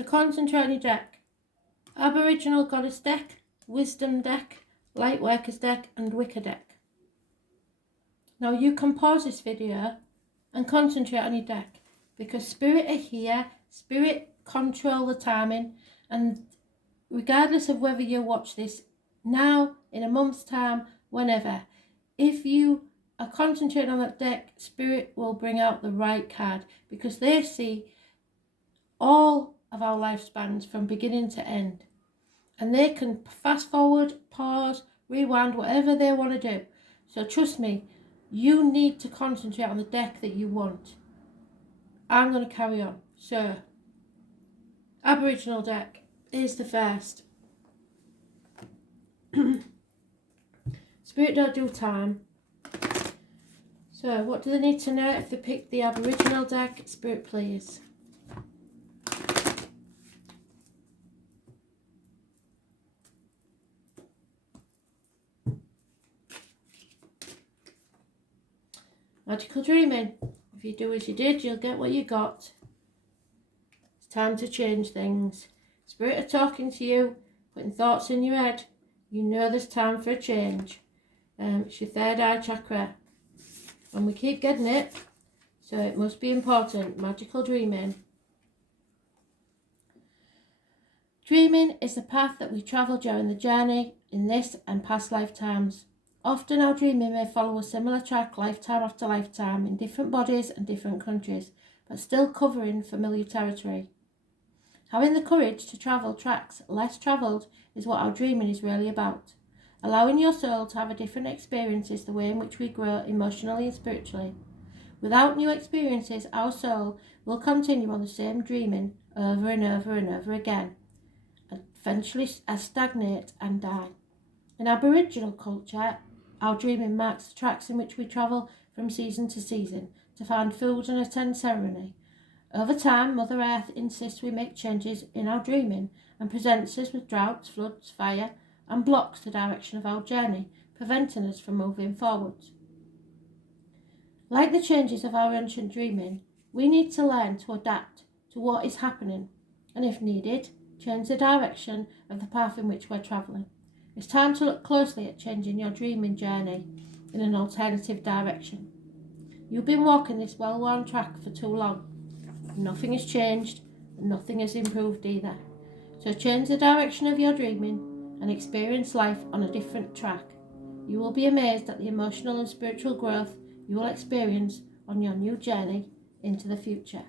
So concentrate on your deck. Aboriginal Goddess deck, Wisdom deck, Lightworkers deck and Wicca deck. Now you can pause this video and concentrate on your deck because Spirit are here, Spirit control the timing, and regardless of whether you watch this now, in a month's time, whenever, if you are concentrating on that deck, Spirit will bring out the right card because they see all of our lifespans from beginning to end. And they can fast forward, pause, rewind, whatever they want to do. So trust me, you need to concentrate on the deck that you want. I'm going to carry on. So, Aboriginal deck is the first. Spirit don't do time. So, what do they need to know if they pick the Aboriginal deck? Spirit, please. Magical dreaming. If you do as you did, you'll get what you got. It's time to change things. Spirit are talking to you, putting thoughts in your head. You know there's time for a change. It's your third eye chakra. And we keep getting it, so it must be important. Magical dreaming. Dreaming is the path that we travel during the journey in this and past lifetimes. Often our dreaming may follow a similar track lifetime after lifetime in different bodies and different countries, but still covering familiar territory. Having the courage to travel tracks less travelled is what our dreaming is really about. Allowing your soul to have a different experience is the way in which we grow emotionally and spiritually. Without new experiences, our soul will continue on the same dreaming over and over and over again, eventually stagnate and die. In Aboriginal culture, our dreaming marks the tracks in which we travel from season to season to find food and attend ceremony. Over time, Mother Earth insists we make changes in our dreaming and presents us with droughts, floods, fire, and blocks the direction of our journey, preventing us from moving forwards. Like the changes of our ancient dreaming, we need to learn to adapt to what is happening and, if needed, change the direction of the path in which we're travelling. It's time to look closely at changing your dreaming journey in an alternative direction. You've been walking this well-worn track for too long. Nothing has changed and nothing has improved either. So change the direction of your dreaming and experience life on a different track. You will be amazed at the emotional and spiritual growth you will experience on your new journey into the future.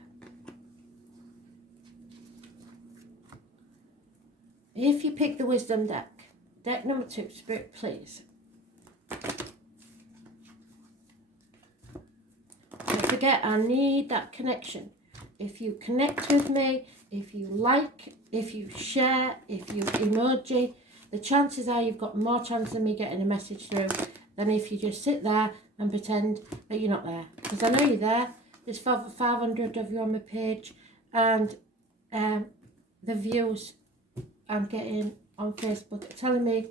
If you pick the Wisdom deck, deck number 2, Spirit, please. Don't forget, I need that connection. If you connect with me, if you like, if you share, if you emoji, the chances are you've got more chance of me getting a message through than if you just sit there and pretend that you're not there. Because I know you're there. There's 500 of you on my page, and the views I'm getting on Facebook are telling me,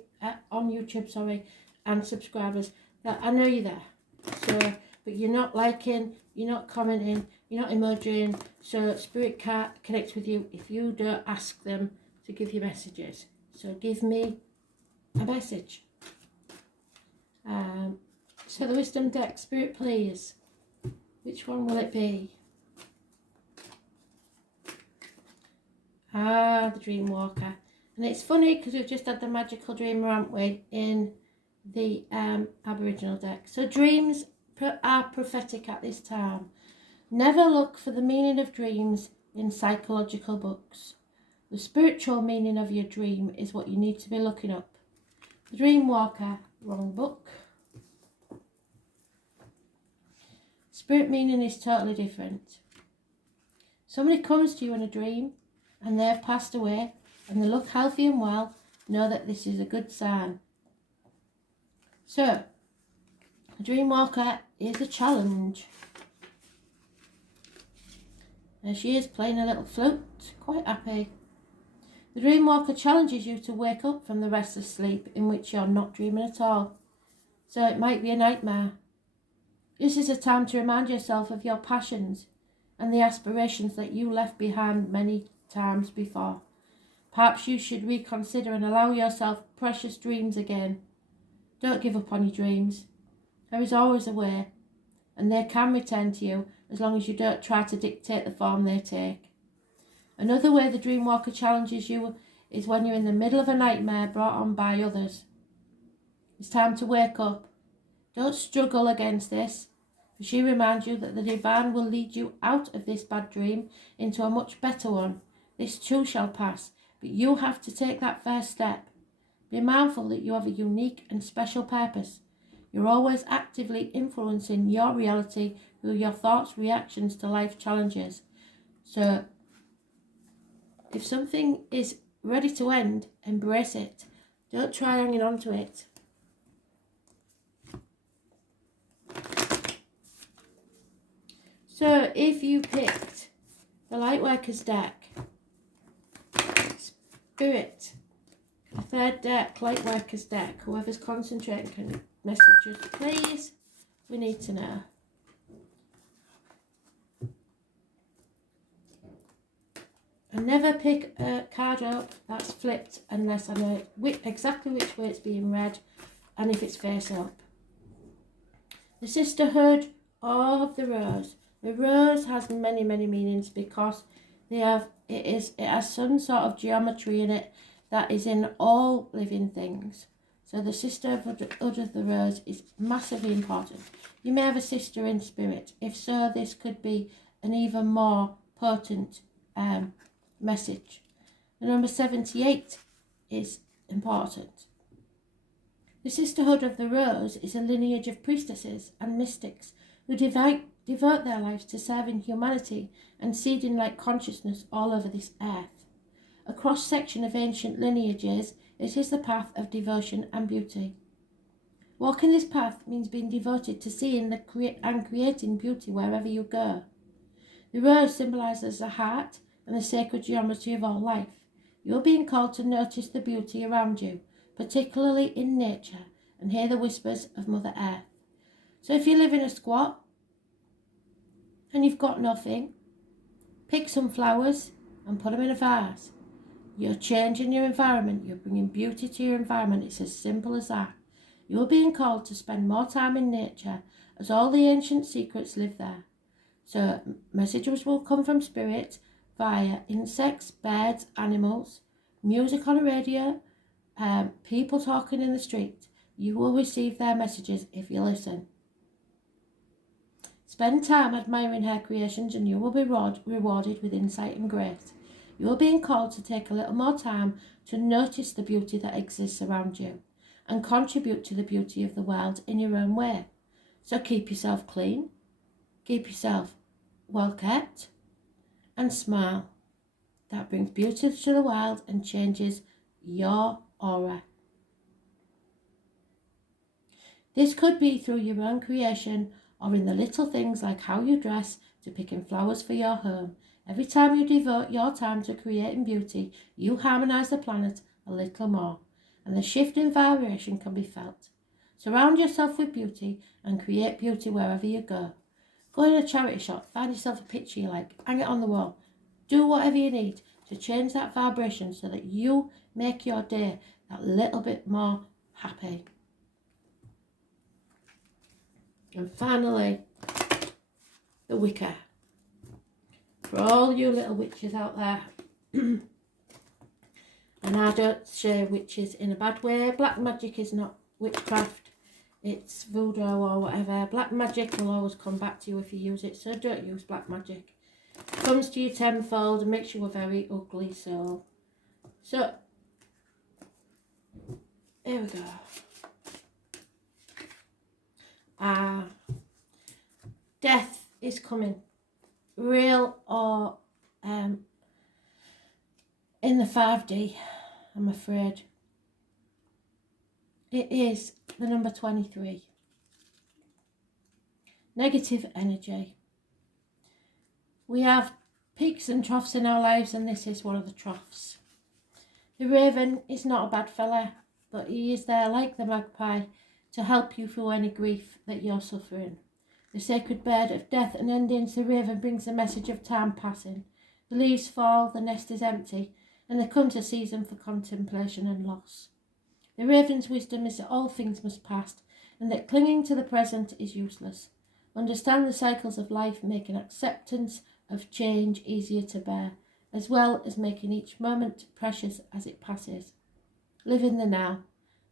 on YouTube, and subscribers, that I know you're there. So, but you're not liking, you're not commenting, you're not emojiing, so Spirit can't connect with you if you don't ask them to give you messages. So give me a message. So the Wisdom deck, Spirit, please. Which one will it be? The Dream Walker. And it's funny because we've just had the Magical Dreamer, haven't we, in the Aboriginal deck. So dreams are prophetic at this time. Never look for the meaning of dreams in psychological books. The spiritual meaning of your dream is what you need to be looking up. The Dream Walker, wrong book. Spirit meaning is totally different. Somebody comes to you in a dream and they've passed away and they look healthy and well. Know that this is a good sign. So, the Dream Walker is a challenge. There she is, playing a little flute, quite happy. The Dream Walker challenges you to wake up from the restless sleep in which you're not dreaming at all. So it might be a nightmare. This is a time to remind yourself of your passions and the aspirations that you left behind many times before. Perhaps you should reconsider and allow yourself precious dreams again. Don't give up on your dreams. There is always a way, and they can return to you as long as you don't try to dictate the form they take. Another way the dream walker challenges you is when you're in the middle of a nightmare brought on by others. It's time to wake up. Don't struggle against this, for she reminds you that the divine will lead you out of this bad dream into a much better one. This too shall pass, but you have to take that first step. Be mindful that you have a unique and special purpose. You're always actively influencing your reality through your thoughts, reactions to life challenges. So, if something is ready to end, embrace it. Don't try hanging on to it. So, if you picked the Lightworkers deck, Spirit, the third deck, Lightworkers deck, whoever's concentrating can message us, please. We need to know. And never pick a card up that's flipped unless I know exactly which way it's being read and if it's face up. The Sisterhood of the Rose. The rose has many, many meanings because it has some sort of geometry in it that is in all living things. So the Sisterhood of the Rose is massively important. You may have a sister in spirit. If so, this could be an even more potent message. The number 78 is important. The Sisterhood of the Rose is a lineage of priestesses and mystics who devote their lives to serving humanity and seeding light consciousness all over this earth. A cross-section of ancient lineages, it is the path of devotion and beauty. Walking this path means being devoted to seeing and creating beauty wherever you go. The rose symbolises the heart and the sacred geometry of all life. You're being called to notice the beauty around you, particularly in nature, and hear the whispers of Mother Earth. So if you live in a squat and you've got nothing, pick some flowers and put them in a vase. You're changing your environment. You're bringing beauty to your environment. It's as simple as that. You're being called to spend more time in nature as all the ancient secrets live there. So messages will come from spirit via insects, birds, animals, music on the radio, people talking in the street. You will receive their messages if you listen. Spend time admiring her creations and you will be rewarded with insight and grace. You are being called to take a little more time to notice the beauty that exists around you and contribute to the beauty of the world in your own way. So keep yourself clean, keep yourself well kept, and smile. That brings beauty to the world and changes your aura. This could be through your own creation or in the little things like how you dress to picking flowers for your home. Every time you devote your time to creating beauty, you harmonise the planet a little more, and the shift in vibration can be felt. Surround yourself with beauty and create beauty wherever you go. Go in a charity shop, find yourself a picture you like, hang it on the wall. Do whatever you need to change that vibration so that you make your day that little bit more happy. And finally, the Wicca. For all you little witches out there, and I don't say witches in a bad way, black magic is not witchcraft, it's voodoo or whatever. Black magic will always come back to you if you use it, so don't use black magic. It comes to you tenfold and makes you a very ugly soul. So, here we go. Death is coming. Real or in the 5D, I'm afraid. It is the number 23. Negative energy. We have peaks and troughs in our lives, and this is one of the troughs. The raven is not a bad fella, but he is there like the magpie to help you through any grief that you're suffering. The sacred bird of death and endings, the raven brings a message of time passing. The leaves fall, the nest is empty, and there comes a season for contemplation and loss. The raven's wisdom is that all things must pass, and that clinging to the present is useless. Understand the cycles of life, making acceptance of change easier to bear, as well as making each moment precious as it passes. Live in the now.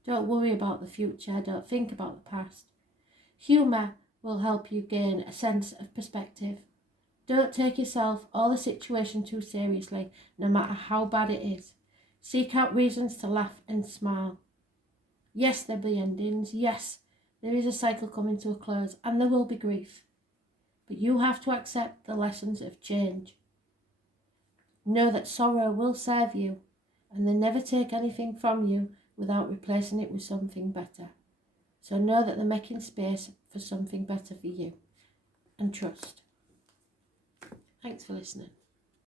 Don't worry about the future. Don't think about the past. Humour will help you gain a sense of perspective. Don't take yourself or the situation too seriously, no matter how bad it is. Seek out reasons to laugh and smile. Yes, there'll be endings. Yes, there is a cycle coming to a close, and there will be grief. But you have to accept the lessons of change. Know that sorrow will serve you, and they never take anything from you without replacing it with something better. So know that they're making space for something better for you, and trust. Thanks for listening.